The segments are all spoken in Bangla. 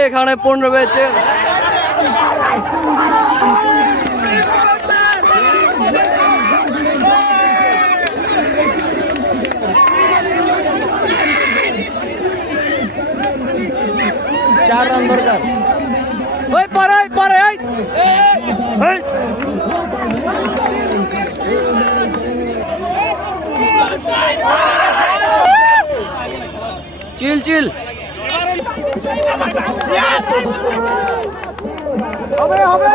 এখানে 15 ব্যাচের চার রান দরকার। ওই পরে পরে চিল চিল হবে হবে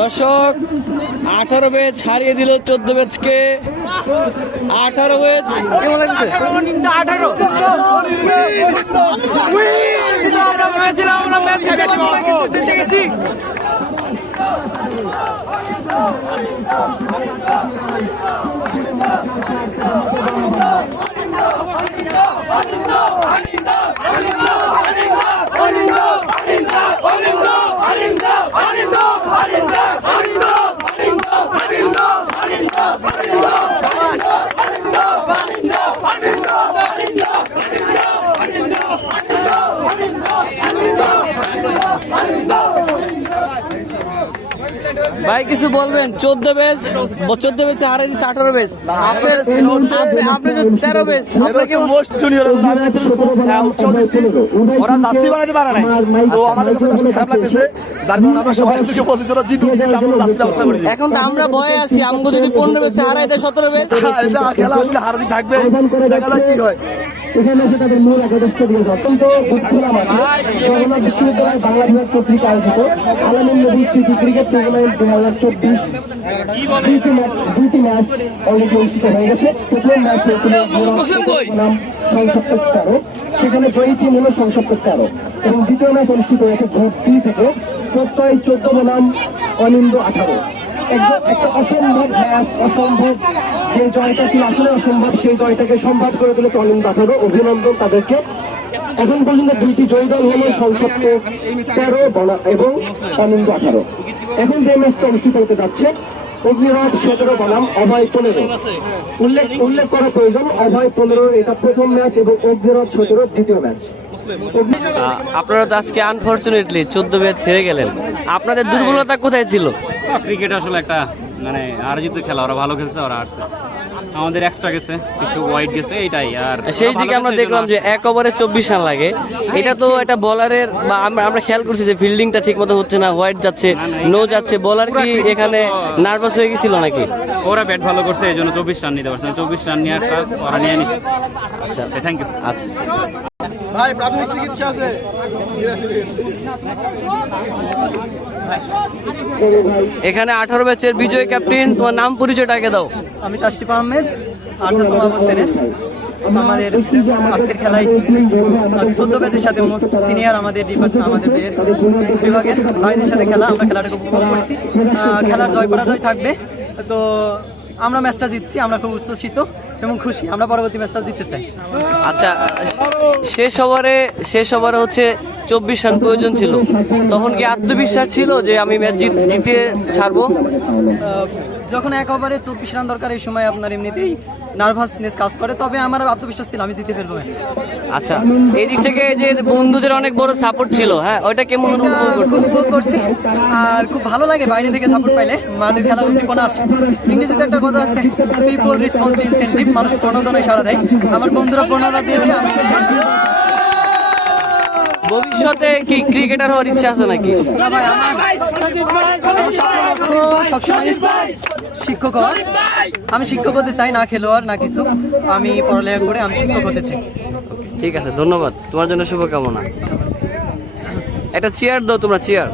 দর্শক 18 ব্যাচ হারিয়ে দিল 14 ব্যাচকে। 18 ব্যাচ কেমন লাগছে? 18 ভাই কিছু বলবেন? 14 ব্যাচ হারিয়ে দিচ্ছে 18 ব্যাচ, আপনি 13 ব্যাচ, ওরা জার্সি বানাতে পারে নাই, তো আমাদের খারাপ লাগতেছে, যার কারণে আমরা সবাই প্রতিশোধ জিতু জার্সি ব্যবস্থা করি। এখন তো আমরা ভয়ে আছি, আমগো যদি 15 ব্যাচ হারাই দেয় 17 ব্যাচ, এটা খেলা আসলে হারাজি থাকবে, দেখা যাক কি হয়। এখানে এসে তাদের মূল একাদশ দিয়েছে অত্যন্ত দুঃখজনক জগন্নাথ বিশ্ববিদ্যালয় বাংলা বিভাগ কর্তৃক আয়োজিত আলামিন নবী স্মৃতি ক্রিকেট টুর্নামেন্ট 2024 দুইটি ম্যাচ অলরেডি অনুষ্ঠিত হয়ে গেছে। প্রথম ম্যাচ হয়েছিল সংসপ্তক 13, সেখানে জয়ী টিম হল সংসপ্তক 13, এবং দ্বিতীয় ম্যাচ অনুষ্ঠিত হয়েছে গ্রুপ বি থেকে প্রত্যয় 14 বনাম অনিন্দ 18। একটা অসম্ভব ম্যাচ, অসম্ভব যে জয়টা ছিল আসলে অসম্ভব, সেই জয়টাকে সম্ভব করে তুলেছে অনিন্দ 18। অভিনন্দন তাদেরকে। এখন পর্যন্ত দুইটি জয়ী দল হল সংসপ্তক 13 এবং অনিন্দ 18। এখন যে ম্যাচটা অনুষ্ঠিত হতে যাচ্ছে অগ্নিরাজ 17 বনাম অভয় 15। উল্লেখ করা প্রয়োজন, অভয় 15 এটা প্রথম ম্যাচ এবং অগ্নিরাজ 17 দ্বিতীয় ম্যাচ। আপনারা তো আজকে আনফরচুনেটলি 14 ব্যাচ হেরে গেলেন, আপনাদের দুর্বলতা কোথায় ছিল? ক্রিকেট আসলে একটা মানে আর জিতে খেলা, ওরা ভালো খেলছে, ওরা হারছে, আমাদের এক্সট্রা গেছে, কিছু ওয়াইড গেছে, এইটাই। আর সেই দিকে আমরা দেখলাম যে 1 ওভারে 24 রান লাগে, এটা তো একটা বলারের, বা আমরা খেয়াল করছি যে ফিল্ডিংটা ঠিক মতো হচ্ছে না, হোয়াইট যাচ্ছে, নো যাচ্ছে, বলার কি এখানে নার্ভাস হয়ে গেছিল নাকি? ওরা ব্যাট ভালো করছে, এই জন্য 24 রান নিতে পারছে না, 24 রান নিয়ে একটা ওরা নিয়ে নিচ্ছে। আচ্ছা থ্যাংক ইউ। আচ্ছা ভাই প্রাথমিক চিকিৎসা আছে? এখানে 18 ব্যাচের বিজয় ক্যাপ্টেন, তোমার নাম পরিচয়টা আগে দাও। আমি তাশরিফ আহমেদ, 18তম আবর্তনের। আমাদের আজকের খেলায় 14 ব্যাচের সাথে মোস্ট সিনিয়র আমাদের বিভাগের ভাইদের সাথে খেলা, আমরা খেলাটাকে উপভোগ করছি। খেলার জয় পরাজয় থাকবে, তো আমরা ম্যাচটা জিতছি, আমরা খুব উচ্ছ্বসিত এবং খুশি। আমরা পরবর্তী ম্যাচটা জিততে চাই। আচ্ছা, শেষ ওভারে হচ্ছে 24 রান প্রয়োজন ছিল, তখন কি আত্মবিশ্বাস ছিল যে আমি ম্যাচ জিতে ছাড়বো? যখন এক ওভারে 24 রান দরকার, এই সময় আপনার এমনিতেই নার্ভাসনেস কাজ করে, তবে আমার আত্মবিশ্বাস ছিল আমি জিতে ফেলবো ম্যাচটা। আচ্ছা, এই দিক থেকে যে বন্ধুদের অনেক বড় সাপোর্ট ছিল, হ্যাঁ, ওইটা কেমন অনুভব করছো? খুব উপভোগ করছি আর খুব ভালো লাগে বাইরে থেকে সাপোর্ট পাইলে, মাঠের খেলা উদ্দীপনা আসে। ইংরেজিতে একটা কথা আছে, পিপল রেসপন্স টু ইনসেন্টিভ, মানুষ প্রণোদনায় সাড়া দেয়। আমার বন্ধুরা প্রণোদনা দিয়েছে। আমি ভবিষ্যতে কি ক্রিকেটার হওয়ার ইচ্ছা আছে নাকি? না ভাই, আমার সবসময় শিক্ষক হওয়া। আমি শিক্ষক হতে চাই, না খেলোয়াড় না কিছু। আমি পড়ালেখা করে আমি শিক্ষক হতে চাই। ঠিক আছে, ধন্যবাদ, তোমার জন্য শুভকামনা। একটা চেয়ার দাও তোমরা, চেয়ার।